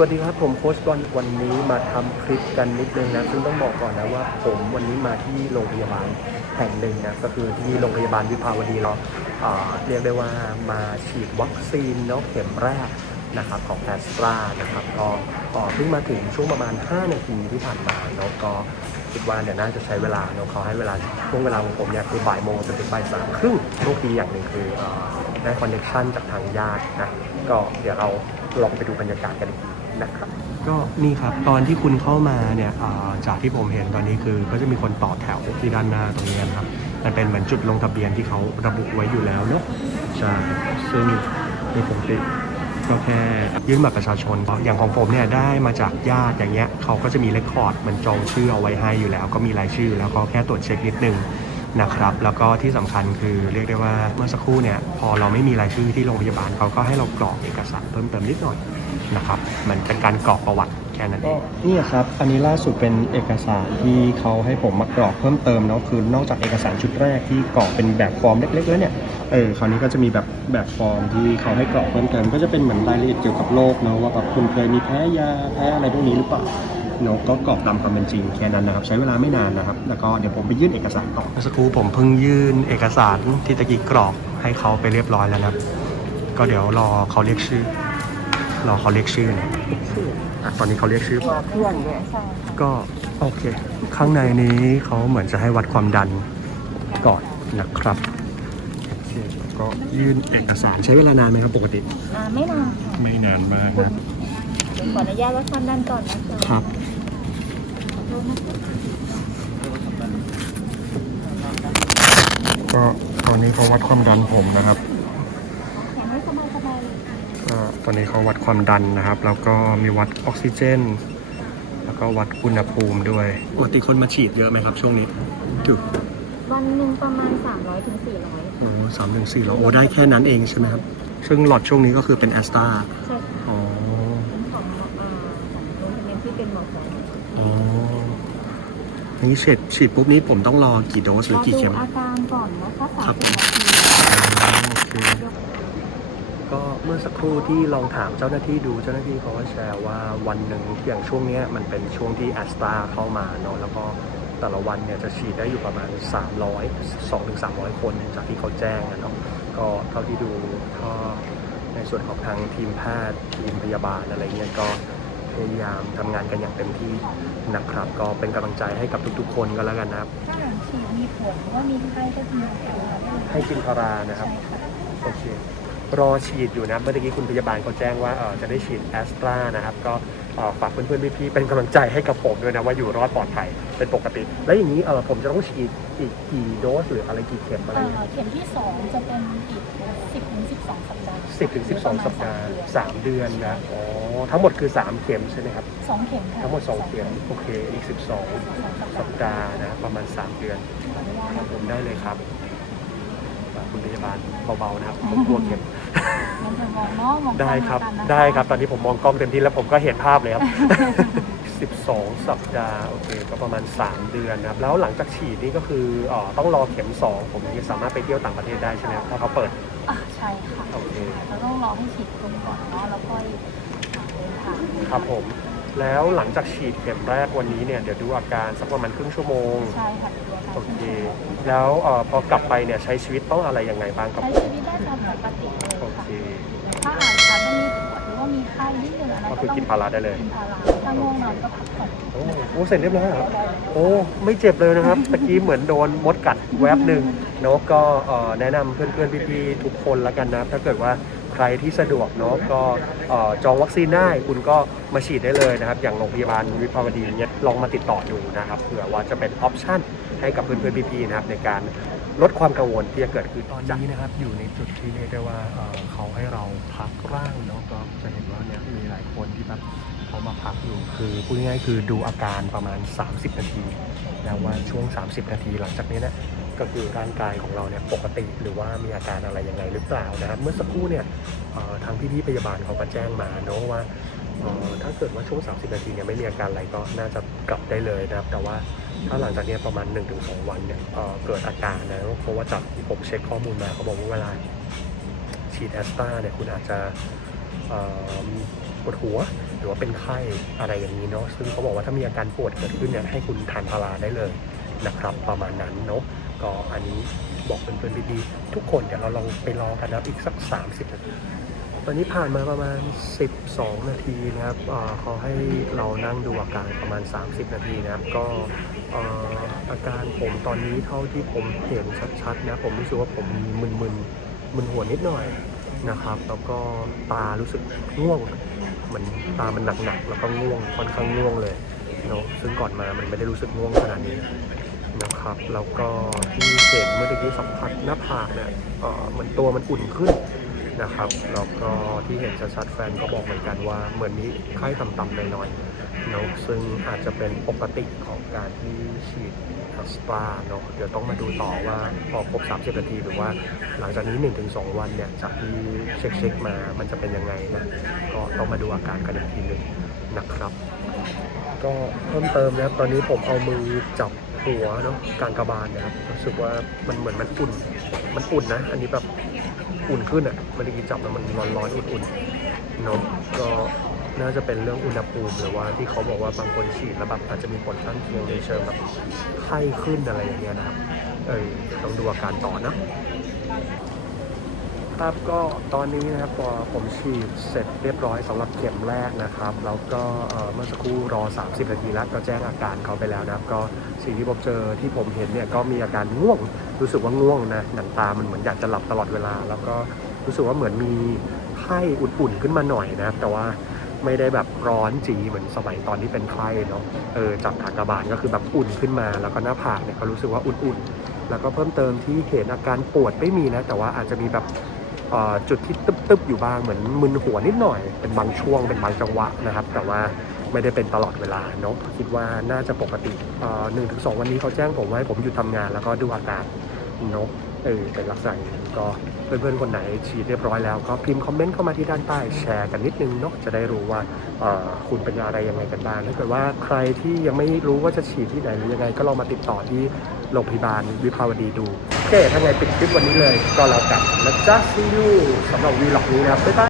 วัสดีครับผมโค้ชบอลวันนี้มาทำคลิปกันนิดนึงนะซึ่งต้องบอกก่อนนะว่า ผมวันนี้มาที่โรงพยาบาลแห่งหนึ่งนะก็คือที่โรงพยาบาลวิภาวดีเราเอ่อเรียกได้ว่ามาฉีดวัคซีนเนาะเข็มแรกนะครับของแอสตรานะครับก็เพิ่งมาถึงช่วงประมาณ 5 นาทีที่ผ่านมาเนาะก็คิดว่าเดี๋ยวน่าจะใช้เวลาเนาะเขาให้เวลาช่วงเวลาของผมเนี่ยคือบ่ายโมงจนถึงบ่ายสามครึ่งโชคดีอย่างหนึ่งคืออได้คอนเนคชั่นจากทางญาตินะก็เดี๋ยวเราลองไปดูบรรยากาศกันอีกที นะครับก็นี่ครับตอนที่คุณเข้ามาเนี่ยจากที่ผมเห็นตอนนี้คือ ก็จะมีคนต่อแถวที่ด้านหน้าตรงนี้นะครับมันเป็นเหมือนจุดลงทะเบียนที่เขาระบุไว้อยู่แล้วเนาะใช่ซึ่งในปกติก็แค่ยื่นบัตรประชาชนอย่างของผมเนี่ยได้มาจากญาติอย่างเงี้ยเขาก็จะมีเรคคอร์ดมันจองชื่อเอาไว้ให้อยู่แล้ว ก็มีรายชื่อแล้วก็แค่ตรวจเช็คนิดนึง นะครับ แล้วก็ที่สำคัญคือเรียกได้ว่าเมื่อสักครู่เนี่ยพอเราไม่มีรายชื่อที่โรงพยาบาลเขาก็ให้เรากรอกเอกสารเพิ่มเติมนิดหน่อยนะครับมันเป็นการกรอกประวัติแค่นั้นเองนี่ครับ อันนี้ล่าสุดเป็นเอกสารที่เขาให้ผมมากรอกเพิ่มเติมเนาะคือนอกจากเอกสารชุดแรกที่กรอกเป็นแบบฟอร์มเล็กๆแล้วเนี่ยเออคราวนี้ก็จะมีแบบแบบฟอร์มที่เขาให้กรอกเพิ่มเติมก็จะเป็นเหมือนรายละเอียดเกี่ยวกับโรคเนาะว่าแบบคุณเคยมีแพ้ยาแพ้อะไรพวกนี้หรือเปล่า นาะก็กรอกตามความเป็นจริงแค่นั้นนะครับ ใช้เวลาไม่นานนะครับ แล้วก็เดี๋ยวผมไปยื่นเอกสารต่อเมื่อสักครู่ผมเพิ่งยื่นเอกสารที่ตะกี้กรอกให้เขาไปเรียบร้อยแล้วนะครับ ก็เดี๋ยวรอเขาเรียกชื่อ รอเขาเรียกชื่อนะอะตอนนี้เขาเรียกชื่อตัวเพื่อนด้วยใช่ค่ะก็โอเค ข้างในนี้เขาเหมือนจะให้วัดความดันก่อนนะครับโอเคแล้วก็ยื่นเอกสารใช้เวลานานไหมครับปกติ อ่าไม่นานค่ะ ไม่นานมากนะ ขออนุญาตวัดความดันก่อนนะคะครับก็ตอนนี้เขาวัดความดันผมนะครับแขนให้สบายสบายๆเลยค่ะก็ตอนนี้เขาวัดความดันนะครับ แล้วก็มีวัดออกซิเจน แล้วก็วัดอุณหภูมิด้วยปกติคนมาฉีดเยอะไหมครับ ช่วงนี้ถูกวันหนึ่งประมาณ 300ถึง400โอ้สามถึงสี่ร้อยโอ้ได้แค่นั้นเองใช่ไหมครับ ซึ่งหลอดช่วงนี้ก็คือเป็นแอสตรา นนี้ฉีดฉีดปุ๊บนี้ผมต้องรอกี่โดสหรือกี่เข็มรอดูอาการก่อนนะคะครับ30นาทีโอเคก็เมื่อสักครู่ที่ลองถามเจ้าหน้าที่ดูเจ้าหน้าที่เขาก็แชร์ว่าวันหนึ่งอย่างช่วงเนี้ยมันเป็นช่วงที่แอสตราเข้ามาเนาะแล้วก็แต่ละวันเนี่ยจะฉีดได้อยู่ประมาณ 300 2ถึง300 คนจากที่เขาแจ้งนะเนาะก็เท่าที่ดูก็ในส่วนของทางทีมแพทย์ทีมพยาบาลอะไรเงี้ยก็ พยายามทำงานกันอย่างเต็มที่นะครับ ก็เป็นกำลังใจให้กับทุกๆ คนก็แล้วกันนะครับ ถ้าหลังฉีดมีผลว่ามีไข้ก็จะมีผลได้เลยให้กินพารานะครับ ใช่ค่ะโอเค รอฉีดอยู่นะ เมื่อกี้คุณพยาบาลเขาแจ้งว่าเออจะได้ฉีดแอสตรานะครับ ก็เอ่อ ฝากเพื่อนๆพี่ๆเป็นกำลังใจให้กับผมด้วยนะว่าอยู่รอดปลอดภัยเป็นปกติ แล้วอย่างนี้เออผมจะต้องฉีดอีกกี่โดสหรืออะไรกี่เข็มอะไรอ่าเงี้ยเข็มที่ 2 จะเป็นอีก 10ถึง12 สัปดาห์สิบถึงสิบสองสัปดาห์สามเดือนนะอ๋อทั้งหมดคือสามเข็มใช่ไหมครับสองเข็มค่ะทั้งหมดสองเข็มโอเคอีกสิบสองสองสัปสัปดาห์ดาห์นะประมาณสามเดือนขออนุญาตครันะบผมได้เลยครับฝากคุณพยาบาลเบาๆนะครับผมกลัวเข็ม มันจะมองเนาะมองได้ครับตามกันนะะได้ครับตอนนี้ผมมองกล้องเต็มที่แล้วผมก็เห็นภาพเลยครับ 12 สัปดาห์โอเคก็ประมาณ 3 เดือนนะครับแล้วหลังจากฉีดนี่ก็คือเอ่อต้องรอเข็ม 2 ผมถึงจะสามารถไปเที่ยวต่างประเทศได้ใช่ไหมครับถ้าเขาเปิดอะใช่ค่ะโอเคเราต้องรอให้ฉีดครบก่อนเนาะแล้วค่อยอ่าเดินทาง ครับผม แล้วหลังจากฉีดเข็มแรกวันนี้เนี่ยเดี๋ยวดูอาการสักประมาณครึ่งชั่วโมง ใช่ค่ะดูอาการโอเค แล้วเอ่อพอกลับไปเนี่ยใช้ชีวิตต้องอะไรยังไงบ้างครับใช้ชีวิตได้ตามปกติเลยโอค่ะเค ถ้าอาจจะไม่มีปวดหรือว่ามีไข้นิดนึงอันนั้นก็คือต้งกินพาราได้เลย กินพาราถ้าง่วงนอนก็พักผ่อนโอ้โหเสร็จเรียบร้อยแล้วเหรอ โอ้ไม่เจ็บเลยนะครับ ตะกี้เหมือนโดนมดกัดแวบหนึ่งเนาะก็เอ่อแนะนำเพื่อนๆพี่ๆทุกคนแล้วกันนะ ถ้าเกิดว่า ใครที่สะดวกเนาะก็จองวัคซีนได้คุณก็มาฉีดได้เลยนะครับ อย่างโรงพยาบาลวิภาวดีเนี่ยลองมาติดต่อดูนะครับเผื่อว่าจะเป็นออปชั่นให้กับเพื่อนๆพี่ๆนะครับในการลดความกังวลที่จะเกิดขึ้นตอนนี้นะครับ อยู่ในจุดที่เรียกได้ว่าเขาให้เราพักร่างเนาะก็จะเห็นว่าเนี่ยมีหลายคนที่แบบเขามาพักอยู่คือพูดง่ายๆคือดูอาการประมาณ 30 นาทีนะว่าช่วง 30 นาทีหลังจากนี้เนะ ก็คือร่างกายของเราเนี่ยปกติหรือว่ามีอาการอะไรยังไงหรือเปล่านะครับเมื่อสักครู่เนี่ยทางพี่ๆพยาบาลเขาก็แจ้งมาเนอะว่าถ้าเกิดว่าช่วง 30 นาทีเนี่ยไม่มีอาการอะไรก็น่าจะกลับได้เลยนะครับ แต่ว่าถ้าหลังจากนี้ประมาณ 1-2 วันเนี่ยเอ่อเกิดอาการนะเพราะว่าจากที่ผมเช็คข้อมูลมาเขาบอกว่าเวลาฉีดแอสตราเนี่ยคุณอาจจะปวดหัวหรือว่าเป็นไข้อะไรอย่างนี้เนาะซึ่งเขาบอกว่าถ้ามีอาการปวดเกิดขึ้นเนี่ยให้คุณทานพาราได้เลยนะครับประมาณนั้นเนาะ ก็อันนี้บอกเพื่อนๆดีๆทุกคนเดี๋ยวเราลองไปรอกันนะครับอีกสัก 30 นาที ตอนนี้ผ่านมาประมาณ 12 นาทีนะครับเขาให้เรานั่งดูอาการประมาณ 30 นาทีนะครับ ก็อาการผมตอนนี้เท่าที่ผมเห็นชัดๆนะผมรู้สึกว่าผมมีมึนๆมึนหัวนิดหน่อยนะครับ แล้วก็ตารู้สึกง่วงเหมือนตามันหนักๆแล้วก็ง่วงค่อนข้างง่วงเลยเนาะซึ่งก่อนมามันไม่ได้รู้สึกง่วงขนาดนี้ นะครับ แล้วก็ที่เห็นเมื่อกี้สัมผัสหน้าผากเนี่ยเออเหมือนตัวมันอุ่นขึ้นนะครับแล้วก็ที่เห็นชัดๆแฟนก็บอกเหมือนกันว่าเหมือนมีไข้ต่ำๆหน่อยๆเนาะซึ่งอาจจะเป็นปกติของการที่ฉีดอัสตราเนาะเดี๋ยวต้องมาดูต่อว่าพอครบ 30 นาที หรือว่าหลังจากนี้ 1-2 วันเนี่ยจากที่เช็คๆมามันจะเป็นยังไงนะก็ต้องมาดูอาการกันอีกทีหนึ่งนะครับ ก็เพิ่มเติมนะครับตอนนี้ผมเอามือจับ หัวเนาะกลางกระบาลนะครับรู้สึกว่ามันเหมือนมันอุ่น มันอุ่นนะ อันนี้แบบอุ่นขึ้นอะมันได้จับแล้วมันร้อนๆอุ่นๆเนาะก็น่าจะเป็นเรื่องอุณหภูมิหรือว่าที่เขาบอกว่าบางคนฉีดแล้วแบบอาจจะมีผลข้างเคียงในเชิงแบบไข้ขึ้นอะไรอย่างเงี้ยนะครับ เออต้องดูอาการต่อนะ ครับก็ตอนนี้นะครับผมฉีดเสร็จเรียบร้อยสำหรับเข็มแรกนะครับ แล้วก็เมื่อสักครู่รอ 30 นาทีแล้วก็แจ้งอาการเขาไปแล้วนะครับ ก็สิ่งที่ผมเจอที่ผมเห็นเนี่ยก็มีอาการง่วง รู้สึกว่าง่วงนะหนังตามันเหมือนอยากจะหลับตลอดเวลา แล้วก็รู้สึกว่าเหมือนมีไข้อุ่นๆขึ้นมาหน่อยนะครับ แต่ว่าไม่ได้แบบร้อนจีเหมือนสมัยตอนที่เป็นไข้เนาะเออจับขากระบาลก็คือแบบอุ่นขึ้นมา แล้วก็หน้าผากเนี่ยก็รู้สึกว่าอุ่นๆ แล้วก็เพิ่มเติมที่เห็นอาการปวดไม่มีนะ แต่ว่าอาจจะมีแบบ จุดที่ตึ๊บๆอยู่บ้างเหมือนมึนหัวนิดหน่อย เป็นบางช่วงเป็นบางจังหวะนะครับ แต่ว่าไม่ได้เป็นตลอดเวลาเนาะคิดว่าน่าจะปกติหนึ่งถึงสองวันนี้เขาแจ้งผมว่าให้ผมหยุดทำงานแล้วก็ดูอาการเนาะเออเป็นลักษณะก็เพื่อนๆคนไหนฉีดเรียบร้อยแล้วก็พิมพ์คอมเมนต์เข้ามาที่ด้านใต้แชร์กันนิดนึงเนาะจะได้รู้ว่าคุณเป็นอะไรยังไงกันบ้างถ้าเกิดว่าใครที่ยังไม่รู้ว่าจะฉีดที่ไหนหรือยังไง ก็ลองมาติดต่อที่ โรงพยาบาลวิภาวดีดู โอเคถ้าไงปิดคลิปวันนี้เลย ก็แล้วกันนะจ๊ะ see you สำหรับวีล็อกนี้นะครับบ๊ายบาย